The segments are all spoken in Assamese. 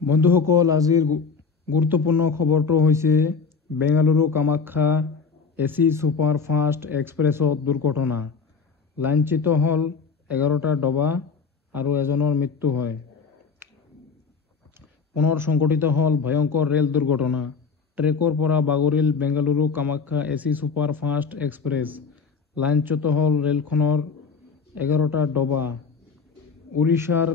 বন্ধুসকল, আজিৰ গুৰুত্বপূৰ্ণ খবৰটো হৈছে বেংগালুৰু কামাখ্যা এচি ছুপাৰফাষ্ট এক্সপ্ৰেছত দুৰ্ঘটনা। লাইনচ্যুত হ'ল 11টা ডবা আৰু এজনৰ মৃত্যু হয়। পুনৰ সংঘটিত হ'ল ভয়ংকৰ ৰেল দুৰ্ঘটনা। ট্ৰেকৰ পৰা বাগৰিল Bengaluru Kamakhya AC superfast express. লাইনচ্যুত হ'ল ৰেলখনৰ 11টা ডবা। উৰিষ্যাৰ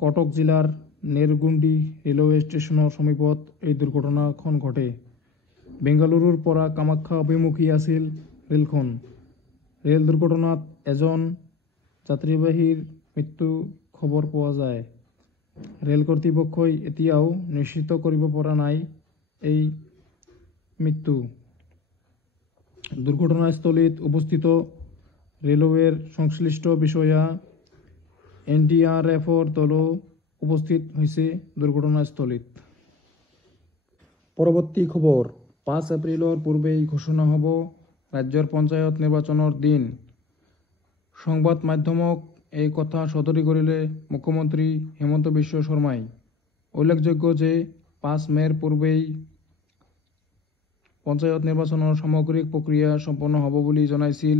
কটক জিলাৰ নেৰগুন্দি ৰেলৱে ষ্টেচনৰ সমীপত এই দুৰ্ঘটনাখন ঘটে। বেংগালুৰুৰ পৰা কামাখ্যা অভিমুখী আছিল ৰেলখন। ৰেল দুৰ্ঘটনাত এজন যাত্ৰীবাহীৰ মৃত্যুৰ খবৰ পোৱা যায়। ৰেল কৰ্তৃপক্ষই এতিয়াও নিশ্চিত কৰিব পৰা নাই এই মৃত্যু। দুৰ্ঘটনাস্থলীত উপস্থিত ৰেলৱেৰ সংশ্লিষ্ট বিষয়া NDRFৰ দলো উপস্থিত হৈছে দুৰ্ঘটনাস্থলীত। পৰৱৰ্তী খবৰ, 5 এপ্ৰিলৰ পূৰ্বেই ঘোষণা হ'ব ৰাজ্যৰ পঞ্চায়ত নিৰ্বাচনৰ দিন। সংবাদ মাধ্যমক এই কথা সদৰি কৰিলে মুখ্যমন্ত্ৰী হিমন্ত বিশ্ব শৰ্মাই। উল্লেখযোগ্য যে 5 মে'ৰ পূৰ্বেই পঞ্চায়ত নিৰ্বাচনৰ সামগ্ৰিক প্ৰক্ৰিয়া সম্পন্ন হ'ব বুলি জনাইছিল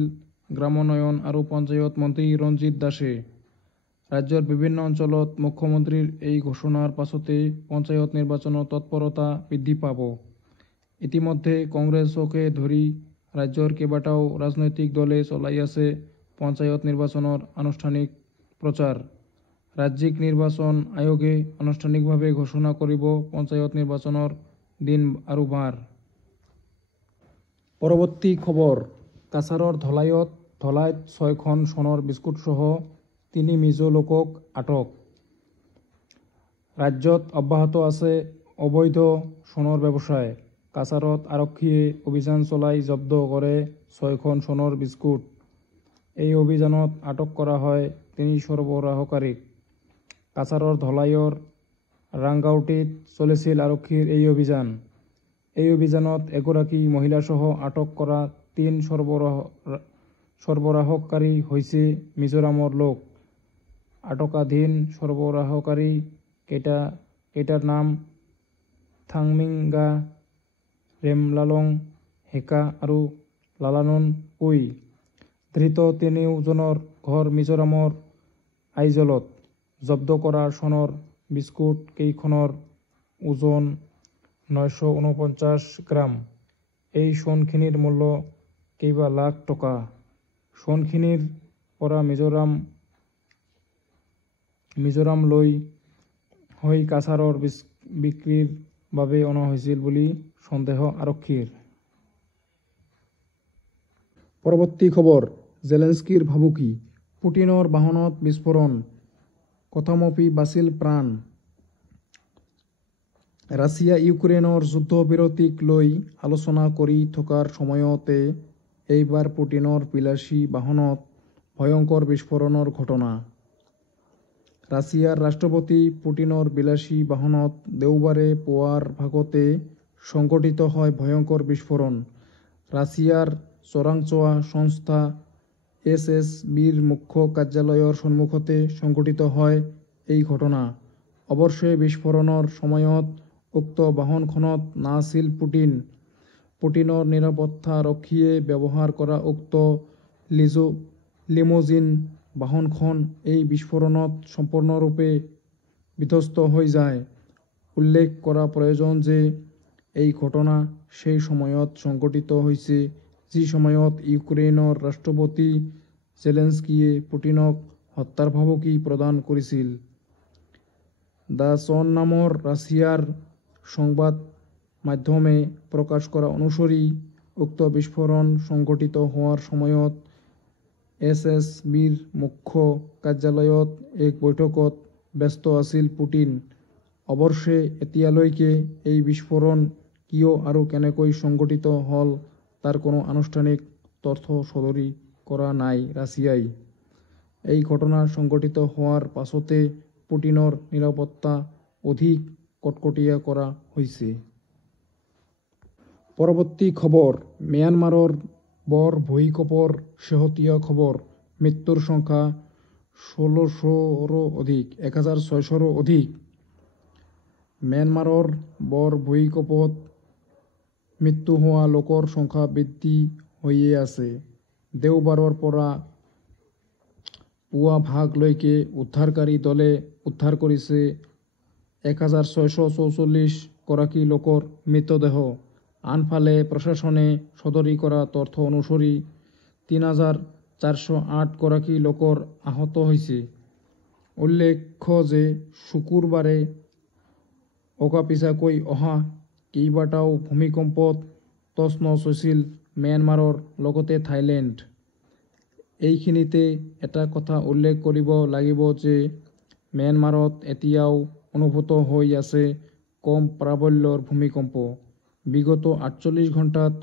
গ্ৰামোন্নয়ন আৰু পঞ্চায়ত মন্ত্ৰী ৰঞ্জিত দাসে। ৰাজ্যৰ বিভিন্ন অঞ্চলত মুখ্যমন্ত্ৰীৰ এই ঘোষণাৰ পাছতে পঞ্চায়ত নিৰ্বাচনৰ তৎপৰতা বৃদ্ধি পাব। ইতিমধ্যে কংগ্ৰেছকে ধৰি ৰাজ্যৰ কেইবাটাও ৰাজনৈতিক দলে চলাই আছে পঞ্চায়ত নিৰ্বাচনৰ আনুষ্ঠানিক প্ৰচাৰ। ৰাজ্যিক নিৰ্বাচন আয়োগে আনুষ্ঠানিকভাৱে ঘোষণা কৰিব পঞ্চায়ত নিৰ্বাচনৰ দিন আৰু বাৰ। পৰৱৰ্তী খবৰ, কাছাৰৰ ধলাইত 6খন সোণৰ বিস্কুটসহ 3 মিজো লোকক আটক। ৰাজ্যত অব্যাহত আছে অবৈধ সোণৰ ব্যৱসায়। কাছাৰত আৰক্ষীয়ে অভিযান চলাই জব্দ কৰে 6খন সোণৰ বিস্কুট। এই অভিযানত আটক কৰা হয় 3 সৰবৰাহকাৰীক। কাছাৰৰ ধলাইৰ ৰাংগাউটিত চলিছিল আৰক্ষীৰ এই অভিযান। এই অভিযানত এগৰাকী মহিলাসহ আটক কৰা 3 সৰবৰাহকাৰী হৈছে মিজোৰামৰ লোক। আটকাধীন সৰবৰাহকাৰী কেইটাৰ নাম থাংমিংগা, ৰেমলালং, হেকা আৰু লালানুন কুই। ধৃত 3জনৰ ঘৰ মিজোৰামৰ আইজলত। জব্দ কৰা সোণৰ বিস্কুট কেইখনৰ ওজন 949 গ্ৰাম। এই সোণখিনিৰ মূল্য কেইবা লাখ টকা। সোণখিনিৰ পৰা মিজোৰাম লৈ হৈ কাছাৰৰ বিক্ৰীৰ বাবে অনা হৈছিল বুলি সন্দেহ আৰক্ষীৰ। পৰৱৰ্তী খবৰ, জেলেনস্কিৰ ভাবুকি, পুটিনৰ বাহনত বিস্ফোৰণ, কথামপি বাচিল প্ৰাণ। ৰাছিয়া ইউক্ৰেইনৰ যুদ্ধবিৰতিক লৈ আলোচনা কৰি থকাৰ সময়তে এইবাৰ পুটিনৰ বিলাসী বাহনত ভয়ংকৰ বিস্ফোৰণৰ ঘটনা। ৰাছিয়াৰ ৰাষ্ট্ৰপতি পুটিনৰ বিলাসী বাহনত দেওবাৰে পুৱাৰ ভাগতে সংঘটিত হয় ভয়ংকৰ বিস্ফোৰণ। ৰাছিয়াৰ চোৰাংচোৱা সংস্থা SSBৰ মুখ্য কাৰ্যালয়ৰ সন্মুখতে সংঘটিত হয় এই ঘটনা। অৱশ্যে বিস্ফোৰণৰ সময়ত উক্ত বাহনখনত নাছিল পুটিন। পুটিনৰ নিৰাপত্তাৰক্ষীয়ে ব্যৱহাৰ কৰা উক্ত লিমোজিন বাহনখন এই বিস্ফোৰণত সম্পূৰ্ণৰূপে বিধ্বস্ত হৈ যায়। উল্লেখ কৰা প্ৰয়োজন যে এই ঘটনা সেই সময়ত সংঘটিত হৈছে যি সময়ত ইউক্ৰেইনৰ ৰাষ্ট্ৰপতি জেলেনস্কিয়ে পুটিনক হত্যাৰ ভাবুকি প্ৰদান কৰিছিল। দ্য চন নামৰ ৰাছিয়াৰ সংবাদ মাধ্যমে প্ৰকাশ কৰা অনুসৰি উক্ত বিস্ফোৰণ সংঘটিত হোৱাৰ সময়ত SSBৰ মুখ্য কাৰ্যালয়ত এক বৈঠকত ব্যস্ত আছিল পুটিন। অৱশ্যে এতিয়ালৈকে এই বিস্ফোৰণ কিয় আৰু কেনেকৈ সংঘটিত হ'ল তাৰ কোনো আনুষ্ঠানিক তথ্য সদৰি কৰা নাই ৰাছিয়াই। এই ঘটনা সংঘটিত হোৱাৰ পাছতে পুটিনৰ নিৰাপত্তা অধিক কটকটীয়া কৰা হৈছে। পৰৱৰ্তী খবৰ, ম্যানমাৰৰ বৰ ভূঁইকঁপৰ শেহতীয়া খবৰ, মৃত্যুৰ সংখ্যা 1600ৰো অধিক 1600ৰো অধিক। ম্যানমাৰৰ বৰ ভূঁইকঁপত মৃত্যু হোৱা লোকৰ সংখ্যা বৃদ্ধি হৈয়ে আছে। দেওবাৰৰ পৰা পুৱা ভাগলৈকে উদ্ধাৰকাৰী দলে উদ্ধাৰ কৰিছে 1644 গৰাকী লোকৰ মৃতদেহ। আনফালে প্ৰশাসনে সদৰি কৰা তথ্য অনুসৰি 3408 গৰাকী লোকৰ আহত হৈছে। উল্লেখ্য যে শুকুৰবাৰে অকাপিছাকৈ অহা কেইবাটাও ভূমিকম্পত তছনছ হৈছিল ম্যানমাৰৰ লগতে থাইলেণ্ড। এইখিনিতে এটা কথা উল্লেখ কৰিব লাগিব যে ম্যানমাৰত এতিয়াও অনুভূত হৈ আছে কম প্ৰাবল্যৰ ভূমিকম্প। বিগত 48 ঘণ্টাত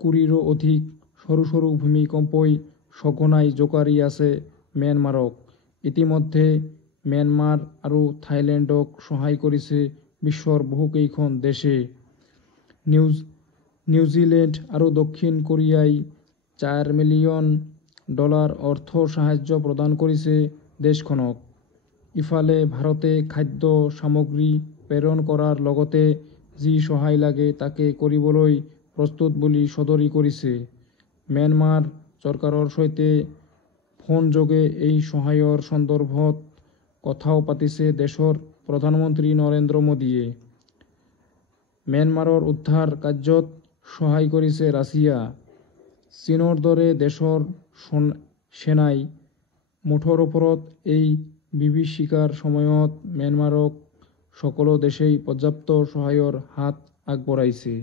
20ৰো অধিক সৰু সৰু ভূমিকম্পই সঘনাই জোকাৰি আছে ম্যানমাৰক। ইতিমধ্যে ম্যানমাৰ আৰু থাইলেণ্ডক সহায় কৰিছে বিশ্বৰ বহুকেইখন দেশে। নিউজিলেণ্ড আৰু দক্ষিণ কোৰিয়াই $4 মিলিয়ন অৰ্থ সাহায্য প্ৰদান কৰিছে দেশখনক। ইফালে ভাৰতে খাদ্য সামগ্ৰী প্ৰেৰণ কৰাৰ লগতে যি সহায় লাগে তাকে কৰিবলৈ প্ৰস্তুত বুলি সদৰি কৰিছে। ম্যানমাৰ চৰকাৰৰ সৈতে ফোনযোগে এই সহায়ৰ সন্দৰ্ভত কথাও পাতিছে দেশৰ প্ৰধানমন্ত্ৰী নৰেন্দ্ৰ মোদীয়ে। ম্যানমাৰৰ উদ্ধাৰ কাৰ্যত সহায় কৰিছে ৰাছিয়া। চীনৰ দৰে দেশৰ সেনাই মুঠৰ ওপৰত এই বিভীষিকাৰ সময়ত ম্যানমাৰক সকলো দেশেই পৰ্যাপ্ত সহায়ৰ হাত আগবঢ়াইছে।